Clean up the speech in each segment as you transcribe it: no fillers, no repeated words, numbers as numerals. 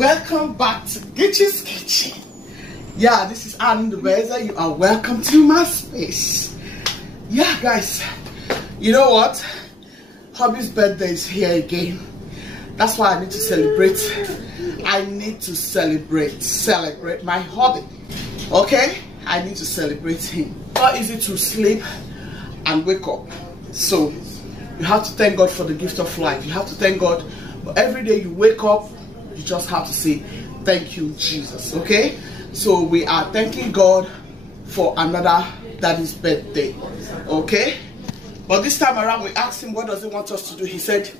Welcome back to Gitchy's Kitchen. Yeah, this is Anne the Beza. You are welcome to my space. Yeah, guys, you know what? Hubby's birthday is here again. That's why I need to celebrate. I need to celebrate my hubby. Okay? I need to celebrate him. Not easy to sleep and wake up. So you have to thank God for the gift of life. You have to thank God for every day you wake up. You just have to say thank you, Jesus. Okay? So we are thanking God for another daddy's birthday. Okay? But this time around we asked him what does he want us to do. He said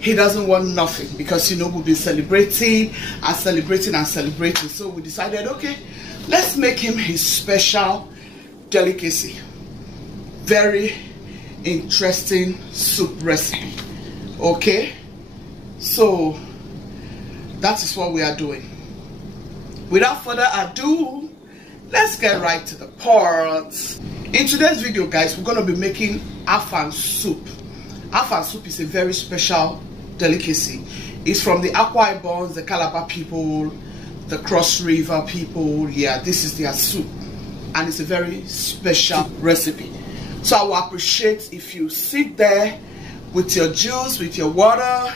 he doesn't want nothing, because you know we'll be celebrating and celebrating and celebrating. So we decided, okay, let's make him his special delicacy. Very interesting soup recipe. Okay? So that is what we are doing. Without further ado, let's get right to the part. In today's video, guys, we're going to be making AFANG soup. AFANG soup is a very special delicacy. It's from the Akwa Ibom, the Calabar people, the Cross River people. Yeah, this is their soup, and it's a very special recipe. So I will appreciate if you sit there with your juice, with your water,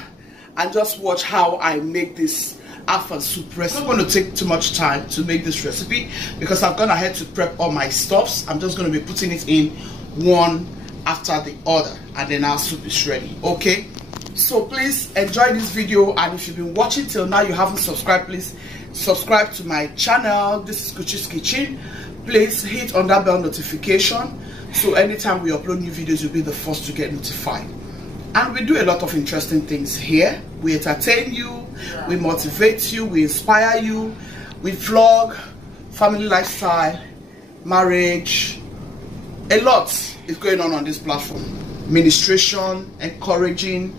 and just watch how I make this AFANG soup recipe. I'm not going to take too much time to make this recipe because I've gone ahead to prep all my stuffs. I'm just going to be putting it in one after the other, and then our soup is ready. Okay, so please enjoy this video, and if you've been watching till now, you haven't subscribed, please subscribe to my channel. This is Gitchy's Kitchen. Please hit on that bell notification, so anytime we upload new videos, you'll be the first to get notified. And we do a lot of interesting things here. We entertain you, we motivate you, we inspire you, we vlog, family lifestyle, marriage. A lot is going on this platform. Ministration, encouraging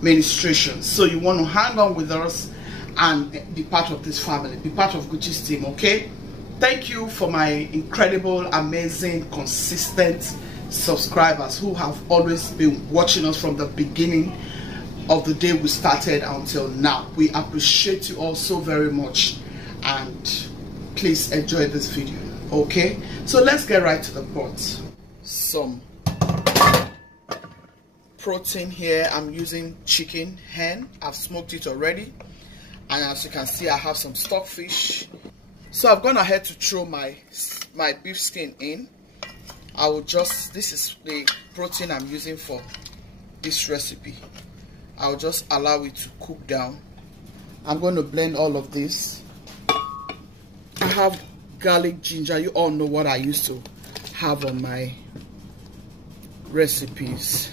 ministration. So you want to hang on with us and be part of this family, be part of Gitchy's team, okay? Thank you for my incredible, amazing, consistent subscribers who have always been watching us from the beginning of the day we started until now. We appreciate you all so very much, and please enjoy this video. Okay, so let's get right to the pot. Some protein here. I'm using chicken hen. I've smoked it already, and as you can see, I have some stockfish. So I've gone ahead to throw my beef skin in. I will just, this is the protein I'm using for this recipe. I'll just allow it to cook down. I'm going to blend all of this. I have garlic, ginger. You all know what I used to have on my recipes.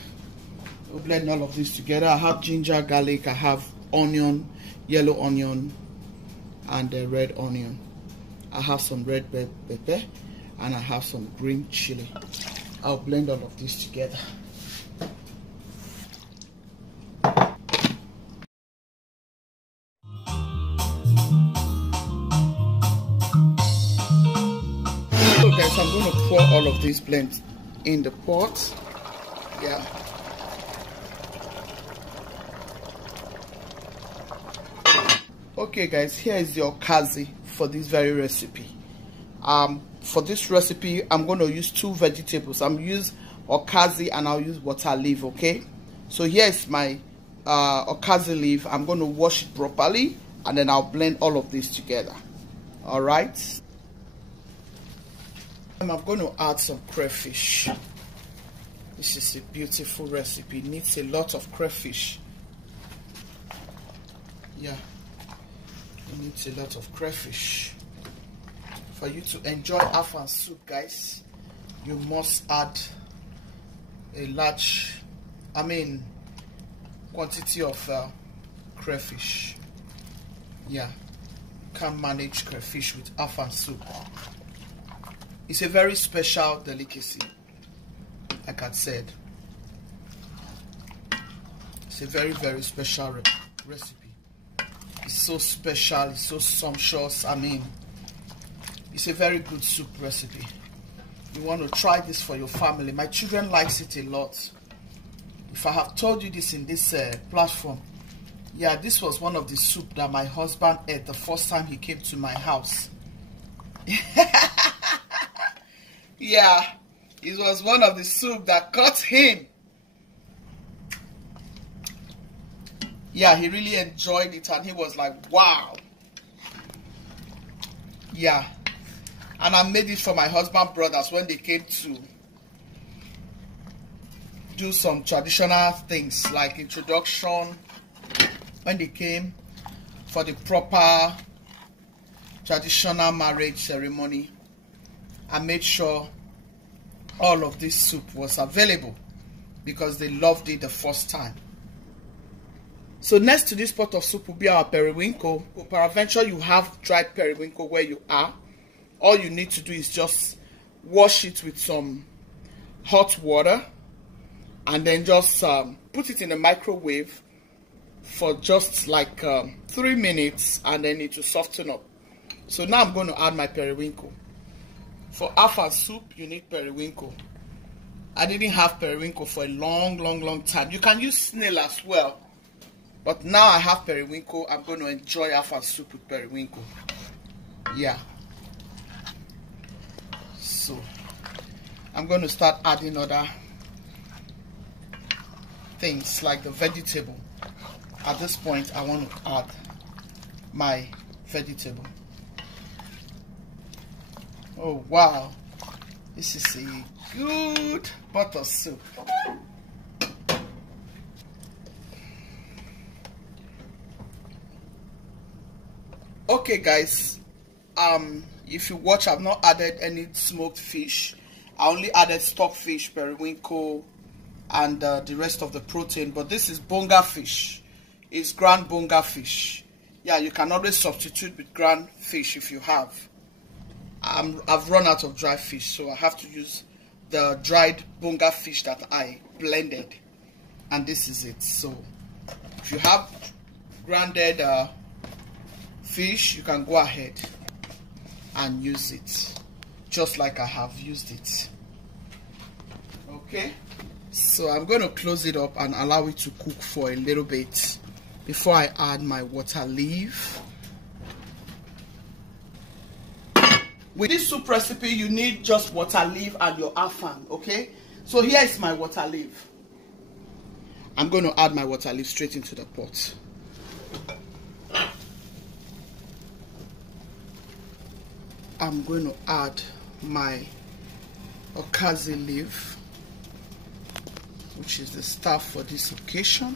We'll blend all of this together. I have ginger, garlic. I have onion, yellow onion, and the red onion. I have some red pepper, and I have some green chili. I'll blend all of this together. So guys, I'm going to pour all of these blends in the pot. Yeah. Okay guys, here is the okazi for this very recipe. For this recipe, I'm going to use two vegetables. I'm use okazi and I'll use water leaf. Okay, so here is my okazi leaf. I'm going to wash it properly, and then I'll blend all of this together. All right, and I'm going to add some crayfish. This is a beautiful recipe. It needs a lot of crayfish. Yeah, it needs a lot of crayfish. For you to enjoy AFANG soup, guys, you must add a large, quantity of crayfish. Yeah, can't manage crayfish with AFANG soup. It's a very special delicacy, like I said. It's a very, very special recipe. It's so special, it's so sumptuous. It's a very good soup recipe. You want to try this for your family. My children likes it a lot. If I have told you this in this platform, Yeah, this was one of the soup that my husband ate the first time he came to my house. Yeah, it was one of the soup that caught him. Yeah, he really enjoyed it and he was like, wow. Yeah, and I made it for my husband brothers when they came to do some traditional things like introduction. When they came for the proper traditional marriage ceremony, I made sure all of this soup was available because they loved it the first time. So next to this pot of soup will be our periwinkle. Peradventure you have dried periwinkle where you are. All you need to do is just wash it with some hot water and then just put it in the microwave for just like 3 minutes and then it will soften up. So now I'm going to add my periwinkle. For AFANG soup, you need periwinkle. I didn't have periwinkle for a long time. You can use snail as well. But now I have periwinkle. I'm going to enjoy AFANG soup with periwinkle. Yeah. So I'm going to start adding other things like the vegetable. At this point, I want to add my vegetable. Oh wow, this is a good pot of soup. Okay guys, if you watch, I've not added any smoked fish. I only added stockfish, periwinkle, and the rest of the protein. But this is bonga fish. It's ground bonga fish. Yeah, you can always substitute with ground fish if you have. I've run out of dry fish, so I have to use the dried bonga fish that I blended, and this is it. So if you have grounded fish, you can go ahead and use it just like I have used it. Okay, so I'm going to close it up and allow it to cook for a little bit before I add my water leaf. With this soup recipe, you need just water leaf and your AFANG, okay? So here is my water leaf. I'm going to add my water leaf straight into the pot. I'm going to add my okazi leaf, which is the staff for this occasion.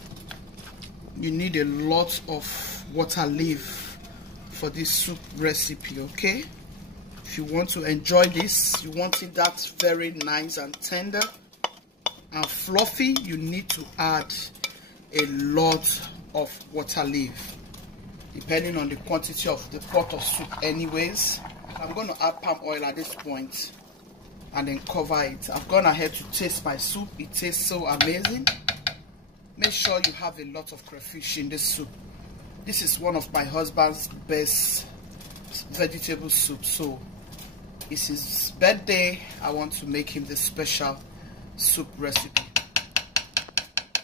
You need a lot of water leaf for this soup recipe, okay? If you want to enjoy this, you want it that very nice and tender and fluffy, you need to add a lot of water leaf, depending on the quantity of the pot of soup anyways. I'm going to add palm oil at this point and then cover it. I've gone ahead to taste my soup. It tastes so amazing. Make sure you have a lot of crayfish in this soup. This is one of my husband's best vegetable soup, so it's his birthday. I want to make him this special soup recipe.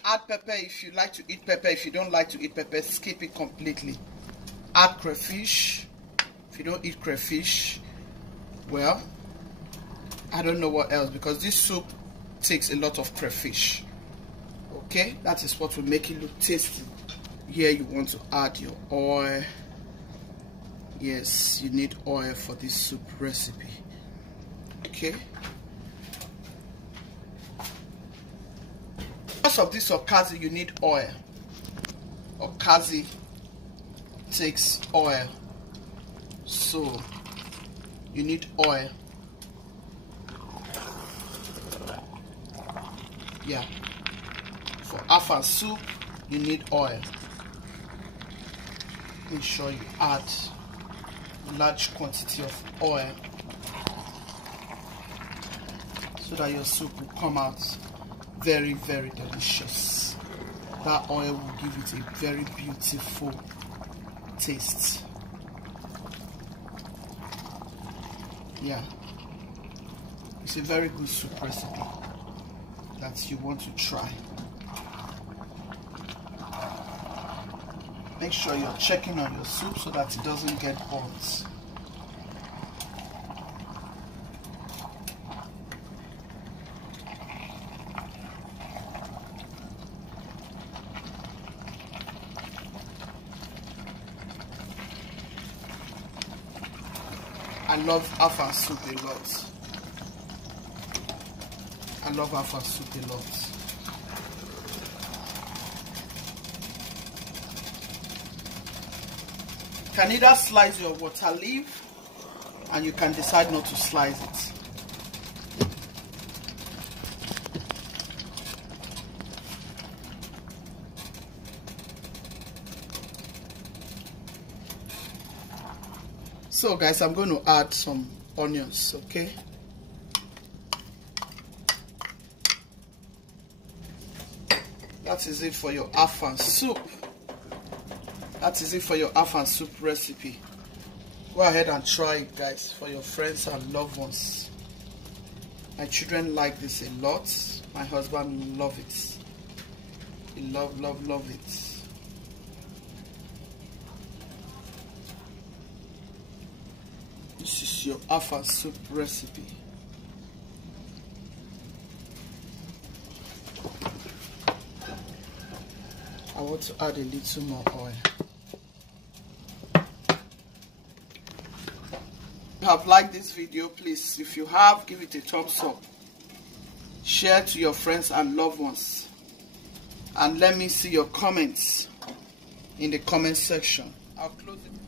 Add pepper if you like to eat pepper. If you don't like to eat pepper, skip it completely. Add crayfish. If you don't eat crayfish, well, I don't know what else, because this soup takes a lot of crayfish. Okay, that is what will make it look tasty. Here you want to add your oil. Yes, you need oil for this soup recipe. Okay. Because of this okazi, you need oil. Okazi takes oil, so you need oil. Yeah. For AFANG soup, you need oil. Make sure you add a large quantity of oil so that your soup will come out very, very delicious. That oil will give it a very beautiful taste. Yeah, it's a very good soup recipe that you want to try. Make sure you're checking on your soup so that it doesn't get burnt. I love AFANG soup a lot. I love AFANG soup a lot. You can either slice your water leaf, and you can decide not to slice it. So guys, I'm going to add some onions, okay? That is it for your AFANG soup. That is it for your AFANG soup recipe. Go ahead and try it, guys, for your friends and loved ones. My children like this a lot. My husband loves it. He love it. This is your AFANG soup recipe. I want to add a little more oil. If you have liked this video, please, if you have, give it a thumbs up. Share to your friends and loved ones. And let me see your comments in the comment section. I'll close it.